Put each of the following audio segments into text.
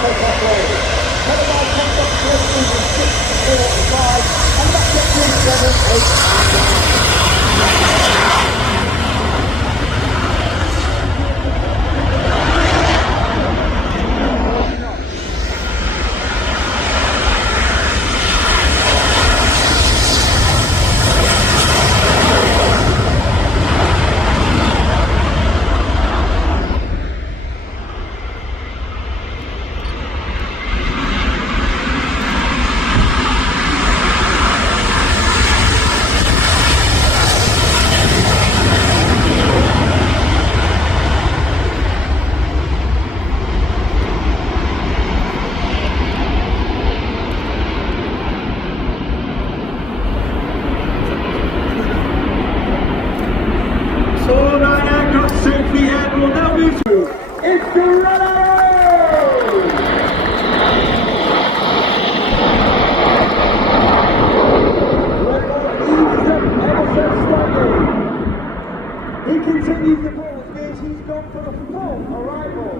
takeoff roll. Followed by contact collisions in 6, 4 and 5, and back up to 7, 8 and 9. Continues the ball, means he's gone for the full arrival.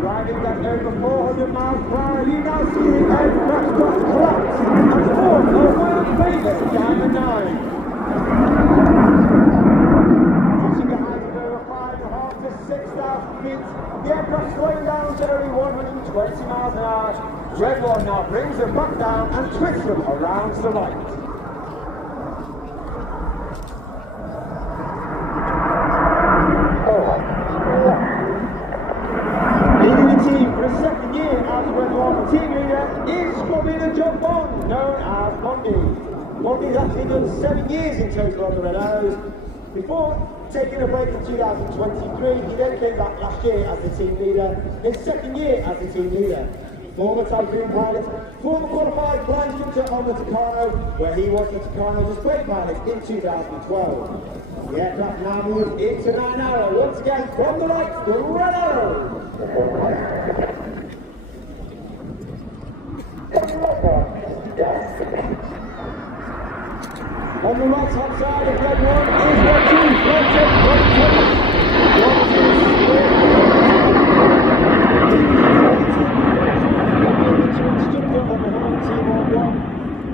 Driving at over 400 miles per hour, you now see the aircraft cross collapse and form a world famous Diamond 9. Reaching a height of over 5,500 to 6,000 feet, the aircraft slowing down to only 120 miles an hour. Red One now brings them back down and twists them around the light. Second year as Red One team leader is Formula John Bond, known as Bondi. Bondi's actually done 7 years in total on the Red Arrows. Before taking a break in 2023, he then came back last year as the team leader, his second year as the team leader. Former Typhoon pilot, former qualified flying instructor on the Tucano, where he was the Tucano display pilot in 2012. The aircraft now moves into 9 Arrow, once again from the right, the Red Arrow. On the right hand side of Red One is Red Two, Red Two.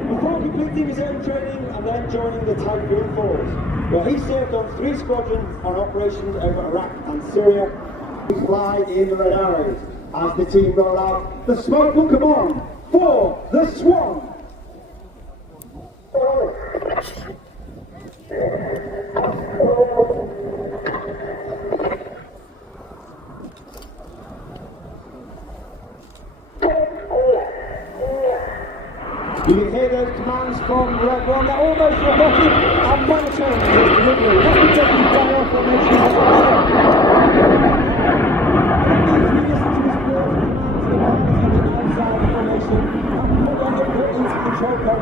Before completing his own training and then joining the Typhoon Force, where he served on 3 squadrons on operations over Iraq and Syria. He fly in the Red Arrows as the team roll out. The smoke will come on for the Swan. You can hear those commands from Red One. They're almost robotic and monitoring his delivery. Let me take you down our formation.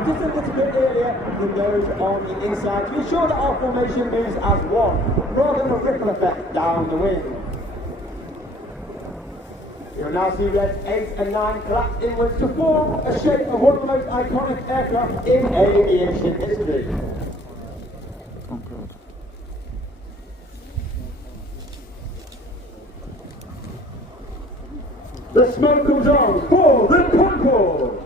Just a little bit earlier than those on the inside to ensure that our formation moves as one, rather than a ripple effect down the wind. You'll now see Reds 8 and 9 collapse inwards to form a shape of one of the most iconic aircraft in aviation history. Oh God. The smoke comes on for the Concorde.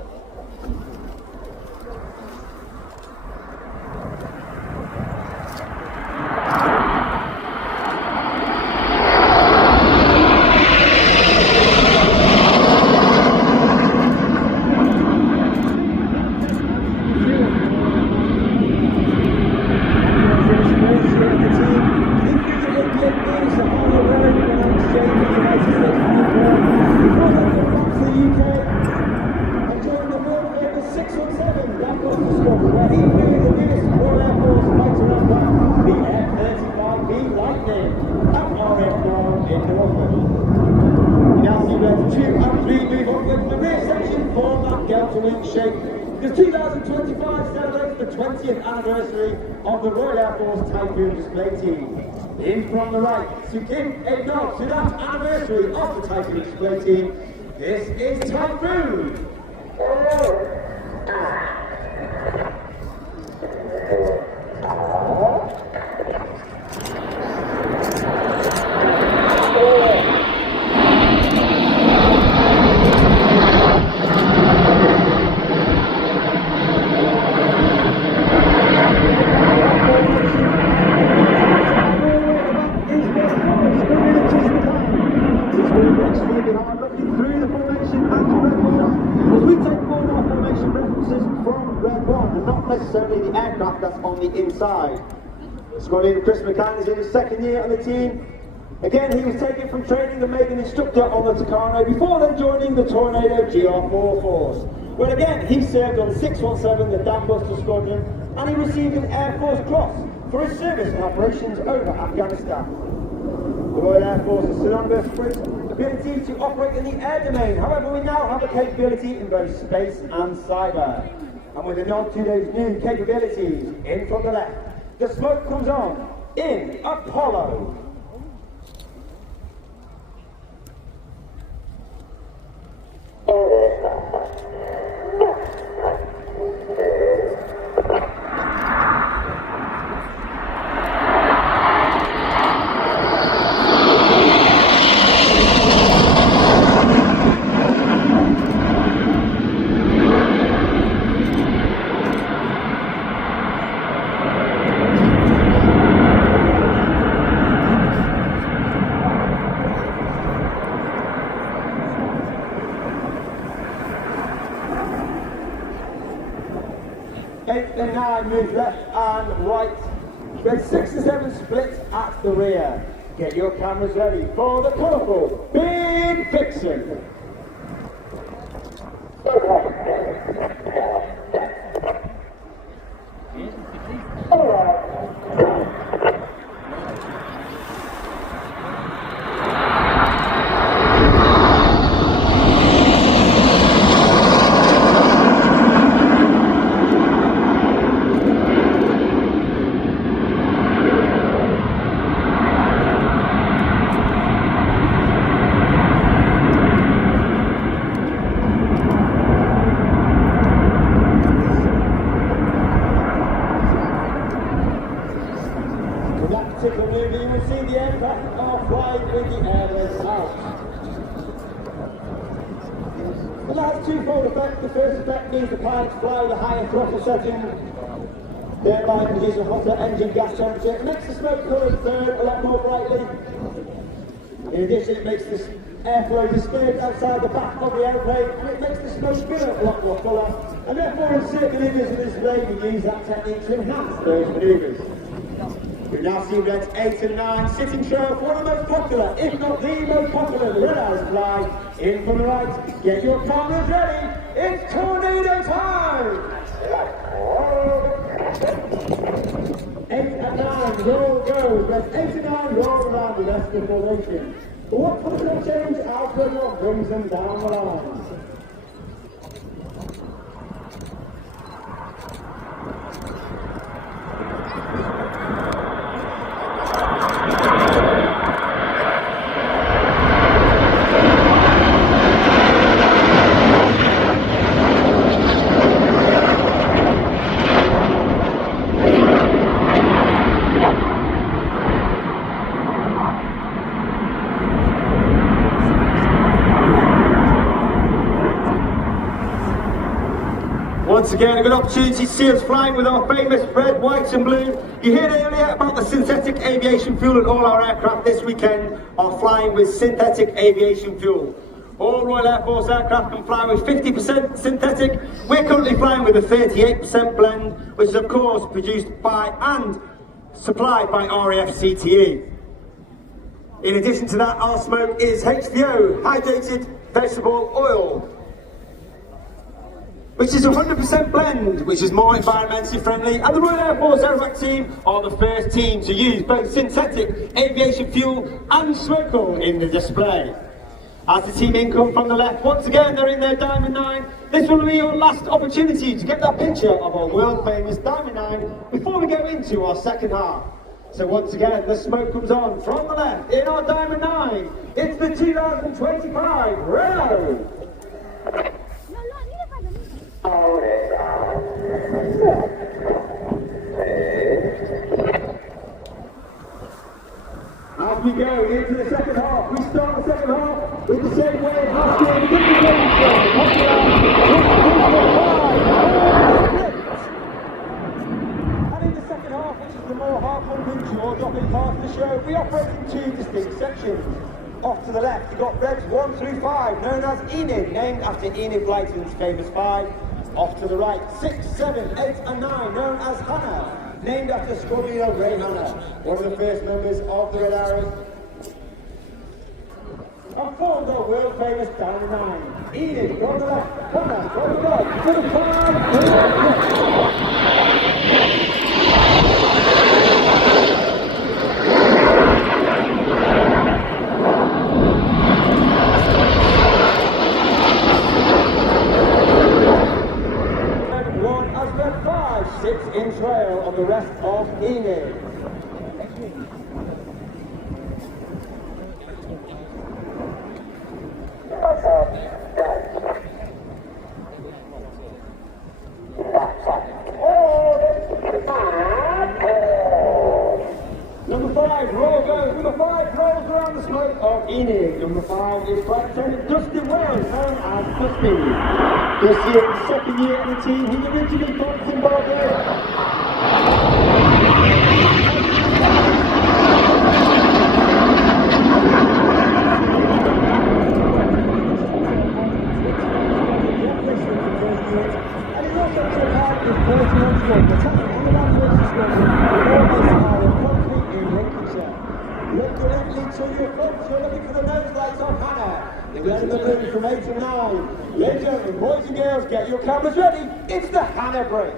The 2025 celebrates the 20th anniversary of the Royal Air Force Typhoon display team. In from the right, to give a nod to that anniversary of the Typhoon display team, this is Typhoon. necessarily the aircraft that's on the inside. Squad leader Chris McCann is in his second year on the team. Again, he was taken from training and made an instructor on the Tucano before then joining the Tornado GR4 force, where again he served on 617, the Dambuster Squadron, and he received an Air Force Cross for his service in operations over Afghanistan. The Royal Air Force is synonymous with ability to operate in the air domain. However, we now have a capability in both space and cyber. And with a nod to those new capabilities, in from the left, the smoke comes on in Apollo. Eight and nine move left and right. Then 6 and 7 split at the rear. Get your cameras ready for the colourful Big Vixen. Particular movie, you will see the aircraft are flying with the airways out. Well, that has twofold effect. The first effect means the pilots fly with a higher throttle setting, thereby producing a hotter engine gas temperature. It makes the smoke colours burn a lot more brightly. In addition, it makes this airflow disturbed outside the back of the airplane, and it makes the smoke billow a lot more fuller. And therefore, in certain images of this way, we use that technique to enhance those manoeuvres. We've now seen Reds 8 and 9 sitting show for one of the most popular, if not the most popular, Red Eyes fly. In from the right, get your cameras ready, it's tornado time! 8 and 9, roll goes, Reds 8 and 9 roll around the rest of the formation. But what possible change Alfred what brings them down the line? Once again, a good opportunity to see us flying with our famous red, white and blue. You heard earlier about the synthetic aviation fuel, and all our aircraft this weekend are flying with synthetic aviation fuel. All Royal Air Force aircraft can fly with 50% synthetic. We're currently flying with a 38% blend, which is of course produced by and supplied by RIAT CTE. In addition to that, our smoke is HVO, hydrated vegetable oil, which is 100% blend, which is more environmentally friendly, and the Royal Air Force aerobatic team are the first team to use both synthetic aviation fuel and smoke oil in the display. As the team income from the left, once again they're in their Diamond 9. This will be your last opportunity to get that picture of our world famous Diamond 9 before we go into our second half. So once again, the smoke comes on from the left in our Diamond 9. It's the 2025 Renault. As we go into the second half, we start the second half with the same way of last year. And in the second half, which is the more half-hunting, jaw-dropping part of the show, we operate in two distinct sections. Off to the left, you've got Reds 1 through 5, known as Enid, named after Enid Blyton's famous 5. Off to the right, 6, 7, 8 and 9, known as Hannah, named after squad leader Ray Hannah, one of the first members of the Red Arrows. And for the world famous down the 9, Enid from the left, Hannah from the right, to the 5, sits in trail of the rest of Enid. Number 5, roll goes. Number 5 rolls around the smoke of Enid. Number 5 is Flight Attendant Dustin Wells, known as Dusty. Dusty is the second year in the team. He originally got involved and he's also took part in 31 squad, the top on the land versus squad. Look directly to your front, you're looking for the nose lights on Hannah. They're letting the move from 8 to 9. Ladies and gentlemen, boys and girls, get your cameras ready. It's the Hannah break.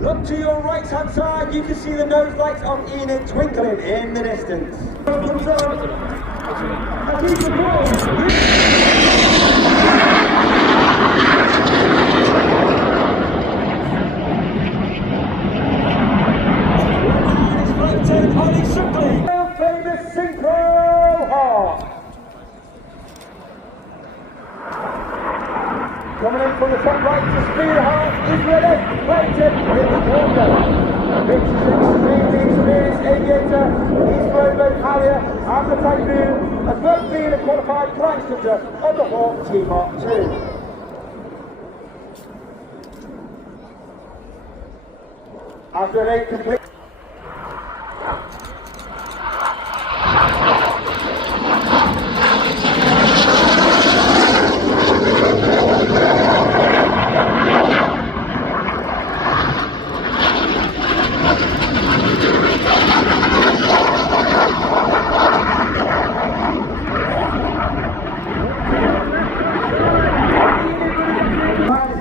Look to your right hand side, you can see the nose lights of Enid twinkling in the distance. World famous synchro heart. Coming in from the top right to speed heart is ready. Waited in the corner. This is extremely experienced aviator. He's flown both Harrier and the Typhoon, as well as being a qualified flight instructor on the Hawk T-Mark 2. After an 8 complete.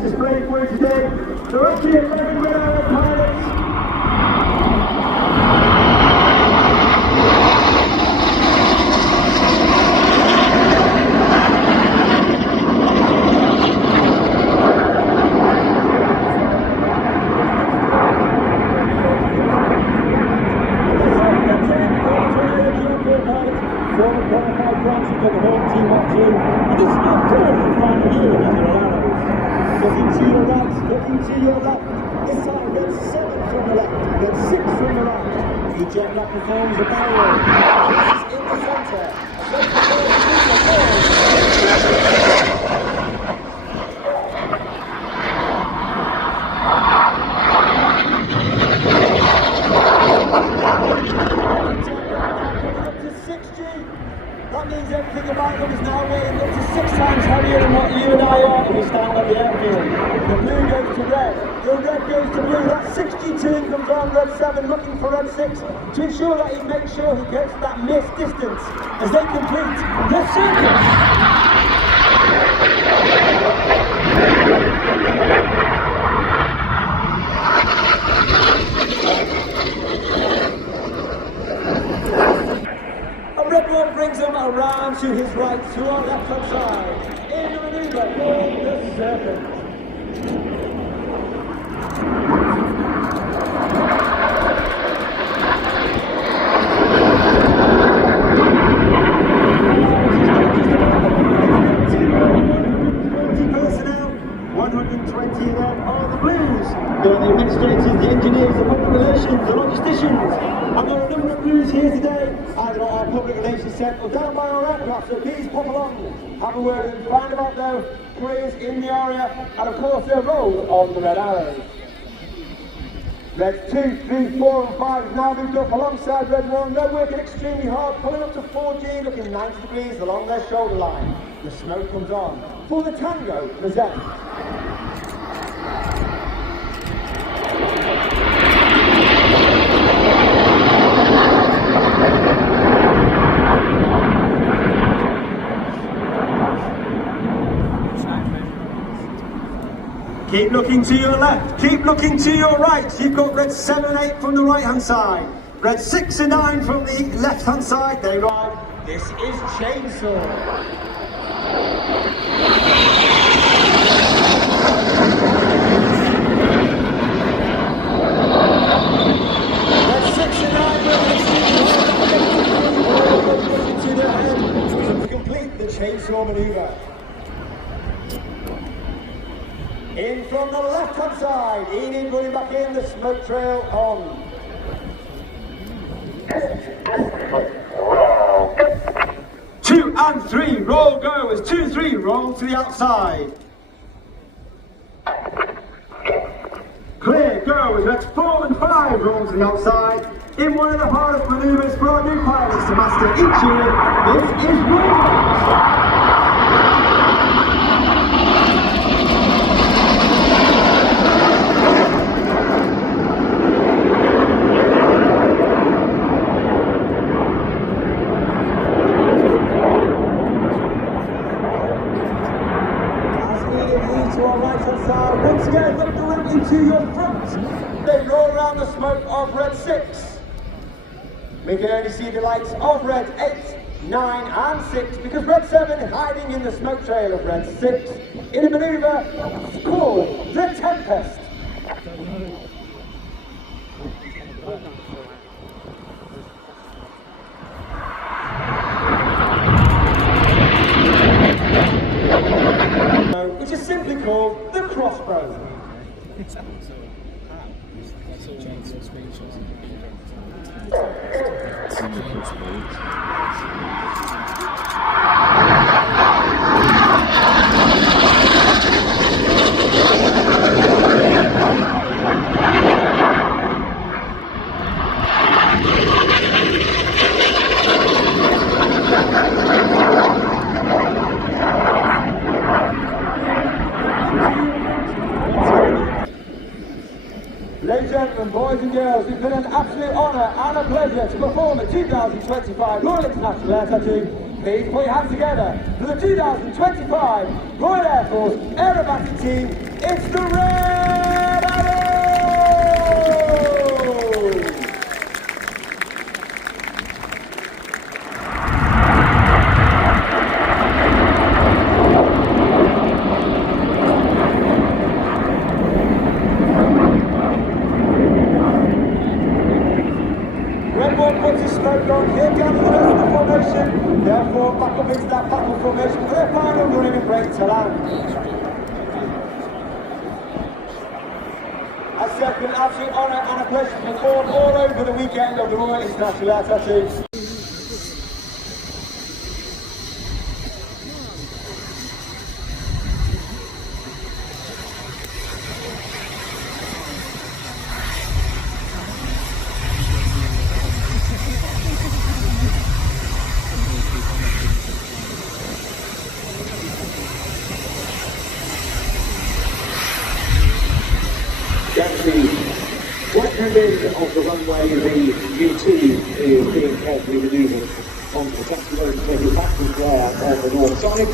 Display for you today. So up to 11 Red Arrow pilots. Former qualified Francis for the Hawk T-Mark 2. And this is your fourth final year in the Red Arrows. Looking to your right, looking to your left. This time, get 7 from the left, get 6 from the right. Each jet lap performs a barrel roll. This is in the centre. That means everything about them is now weighing up to 6 times heavier than what you and I are when we stand at the airfield. The blue goes to red, the red goes to blue. That 62 comes on red 7 looking for red 6 to ensure that he makes sure he gets that missed distance as they complete the circuit. red one brings him around to his right, to our left-hand side, in a manoeuvre called the serpent. Personnel, 120 of them are the Blues. There are the administrators, the engineers, the public relations, the logisticians. And there are a number of Blues here today, either at our public relations centre or down by our aircraft, so please pop along, have a word and find about their careers in the area, and of course their role on the Red Arrows. Reds 2, 3, 4 and 5 have now moved up alongside Red 1. They're working extremely hard, pulling up to 4G, looking 90 degrees along their shoulder line. The smoke comes on for the Tango present. Keep looking to your left, keep looking to your right. You've got red 7 and 8 from the right hand side, red 6 and 9 from the left hand side. They ride. This is Chainsaw. Red 6 and 9 to their head to complete the Chainsaw manoeuvre. In from the left-hand side, Enid running back in, the smoke trail on. 2 and 3, roll go as 2, 3, roll to the outside. Clear go as that's 4 and 5, roll to the outside. In one of the hardest manoeuvres for our new pilots to master each year, this is RIAT. To our right hand side, once again look directly to your front. They roll around the smoke of red 6. We can only see the lights of red 8, 9 and 6 because red 7 is hiding in the smoke trail of red 6 in a manoeuvre called the Tempest. Which is simply called the crossbow. Ladies and gentlemen, boys and girls, it's been an absolute honour and a pleasure to perform the 2025 Royal International Air Tattoo. Please put your hands together for the 2025 Royal Air Force Aerobatic Team. It's the Red Arrows! Puts his smoke on, here comes the rest of the formation, therefore back up into that battle formation for their final running and break to land. As I said, it's been an absolute honour and a pleasure to perform all over the weekend of the Royal International Air Tattoo. That's the right-hand end of the runway. The U2 is being carefully manoeuvred onto the taxi road to take it back to flare on the north side.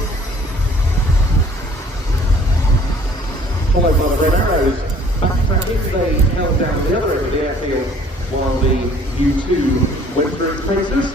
Followed by the Red Arrows. Back in, they held down the other end of the airfield while the U2 went through its paces.